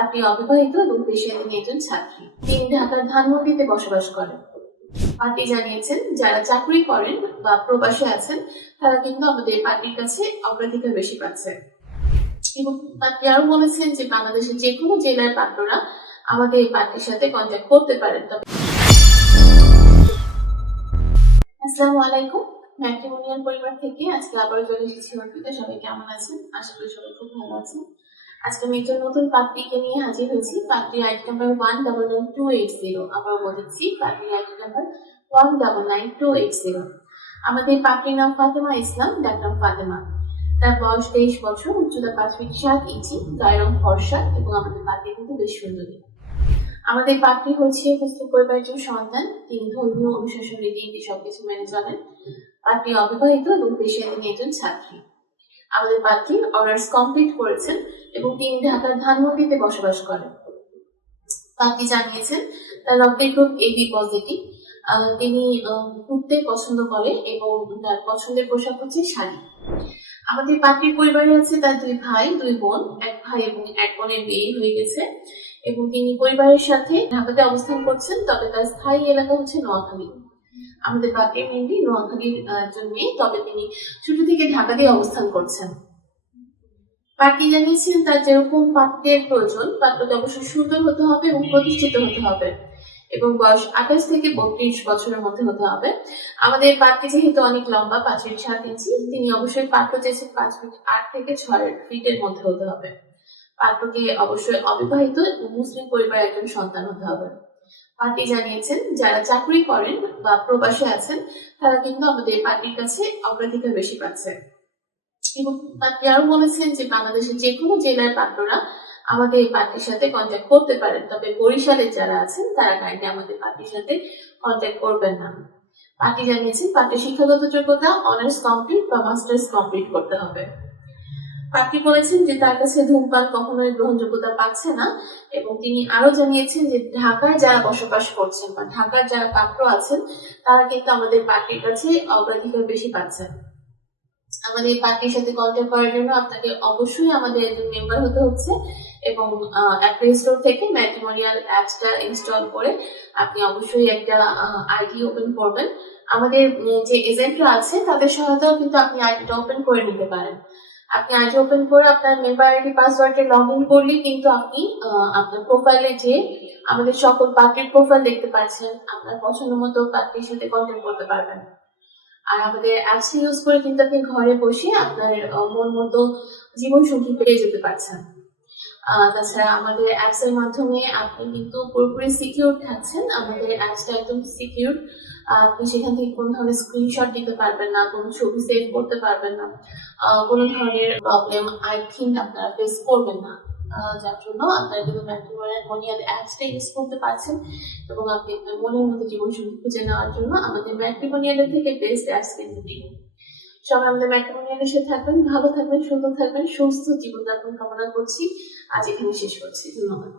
পাত্রী অবিবাহিত এবং পেশায় একজন ছাত্রী। তিনি ঢাকার ধানমন্ডিতে বসবাস করেন। পার্টি জানিয়েছেন, যারা চাকরি করেন বা প্রবাসে আছেন, তারা কিন্তু আমাদের পার্টির কাছে অগ্রাধিকার বেশি পাচ্ছেন। এবং পার্টি আরও বলেছেন যে, বাংলাদেশের যে কোনো জেলার পাত্ররা আমাদের এই পার্টির সাথে কন্ট্যাক্ট করতে পারেন। তবে আসসালামু আলাইকুম। ম্যাট্রিমোনিয়াল পরিবার থেকে আজকে আবার চলে এসেছি অর্পিতা। সবাই কেমন আছেন? আশা করি সবাই খুব ভালো আছেন। আজকে আমি একজন নতুন পাত্রীকে নিয়ে হাজির হয়েছি। পাত্রীর ID number one double nine two eight zero আবার বলেছি পাত্রীর ID number one double nine two eight zero আমাদের পাত্রীর নাম ফাতেমা ইসলাম ডাকনাম ফাতেমা। তার বয়স তেইশ বছর, উচ্চতা পাঁচ ফিট সাত ইঞ্চি, গায়ের রং ফর্সা এবং আমাদের পাত্রী কিন্তু বেশ সুন্দরী। আমাদের পাত্রী হচ্ছে মুসলিম পরিবারের একজন সন্তান, তিনি ধর্মীয় অনুশাসন রীতিনীতি সবকিছু মেনে চলেন। পাত্রী অবিবাহিত এবং পেশায় তিনি একজন ছাত্রী। আমাদের পাত্রী অনার্স কমপ্লিট করেছেন এবং তিনি ঢাকার ধানমন্ডিতে বসবাস করেন। পাত্রী জানিয়েছেন, তার রক্তের গ্রুপ এবি পজিটিভ তিনি ঘুরতে পছন্দ করে এবং তার পছন্দের পোশাক হচ্ছে শাড়ি। আমাদের পাত্রীর পরিবারে আছে তার দুই ভাই, দুই বোন, এক ভাই এবং এক বোনের বিয়ে হয়ে গেছে এবং তিনি পরিবারের সাথে ঢাকাতে অবস্থান করছেন, তবে তার স্থায়ী এলাকা হচ্ছে নোয়াখালী। আমাদের পাত্রীর মেনলি নোয়াখালীর একজন মেয়ে, তবে তিনি ছোট থেকে ঢাকাতেই অবস্থান করছেন। পাত্রী জানিয়েছেন তার যেরকম পাত্রের প্রয়োজন পাত্রকে অবশ্যই সুন্দর হতে হবে এবং প্রতিষ্ঠিত হতে হবে এবং বয়স আঠাশ থেকে বত্রিশ বছরের মধ্যে হতে হবে। আমাদের পাত্রী যেহেতু অনেক লম্বা, পাঁচ ফিট সাত ইঞ্চি, তিনি অবশ্যই পাত্র চেয়েছেন পাঁচ ফিট আট থেকে ছয় ফিটের মধ্যে হতে হবে। পাত্রকে অবশ্যই অবিবাহিত মুসলিম পরিবারের একজন সন্তান হতে হবে। পার্টি জানিয়েছেন, যারা চাকরি করেন বা প্রবাসে আছেন, তারা কিন্তু আমাদের পার্টির কাছে অগ্রাধিকার বেশি পাচ্ছে এবং পার্টি আরও বলেছেন যে, বাংলাদেশের যে কোনো জেলার পাত্ররা আমাদের পার্টির সাথে কন্ট্যাক্ট করতে পারেন। তবে বরিশালের যারা আছেন, তারা কাইন্ডলি আমাদের পার্টির সাথে কন্ট্যাক্ট করবেন না। পার্টি জানিয়েছেন, পার্টির শিক্ষাগত যোগ্যতা অনার্স কমপ্লিট বা মাস্টার্স কমপ্লিট করতে হবে। পার্টি বলেছেন যে তার কাছে ধূমপান কখনোই গ্রহণযোগ্যতা পাচ্ছে না এবং তিনি আরও জানিয়েছেন যে ঢাকায় যারা বসবাস করছেন বা ঢাকার যারা পাত্র আছেন, তারা কিন্তু আমাদের পার্টির কাছে অগ্রাধিকার বেশি পাচ্ছেন। আমাদের পার্টির সাথে কন্ট্যাক্ট করার জন্য আপনাকে অবশ্যই আমাদের একজন মেম্বার হতে হচ্ছে এবং অ্যাপ্লে স্টোর থেকে ম্যাট্রিমোনিয়াল অ্যাপসটা ইনস্টল করে আপনি অবশ্যই একটা আইডি ওপেন করবেন। আমাদের যে এজেন্টরা আছে তাদের সহায়তাও কিন্তু আপনি আইডিটা ওপেন করে নিতে পারেন। আপনি আইডি ওপেন করে আপনার মেম্বার আইডি পাসওয়ার্ডে লগ ইন করলে কিন্তু আপনি আপনার প্রোফাইলে যে আমাদের সকল পার্টির প্রোফাইল দেখতে পাচ্ছেন, আপনার পছন্দ মতো পার্টির সাথে কন্ট্যাক্ট করতে পারবেন। আর আমাদের অ্যাপস ইউজ করে কিন্তু আপনি ঘরে বসে আপনার মন মতো জীবন সঙ্গী পেয়ে যেতে পারছেন। তাছাড়া আমাদের অ্যাপস এর মাধ্যমে আপনি কিন্তু পুরোপুরি সিকিউর থাকছেন। আমাদের অ্যাপসটা একদম সিকিউর আপনি সেখান থেকে কোনো ধরনের স্ক্রিনশট দিতে পারবেন না, কোনো ছবি সেভ করতে পারবেন না কোনো ধরনের প্রবলেম আই থিঙ্ক আপনারা ফেস করবেন না। যার জন্য আপনারা কিন্তু ম্যাট্রিমোনিয়াল অ্যাপসটা ইউজ করতে পারছেন এবং আপনি আপনার মনের মতো জীবনসঙ্গী খুঁজে নেওয়ার জন্য আমাদের ম্যাট্রিমোনিয়ালের থেকে বেস্ট অ্যাপস কিন্তু দিন। সবাই আমাদের ম্যাট্রিমোনিয়ালের সাথে থাকবেন, ভালো থাকবেন, সুন্দর থাকবেন, সুস্থ জীবনযাপন কামনা করছি। আজ এখানে শেষ করছি। ধন্যবাদ।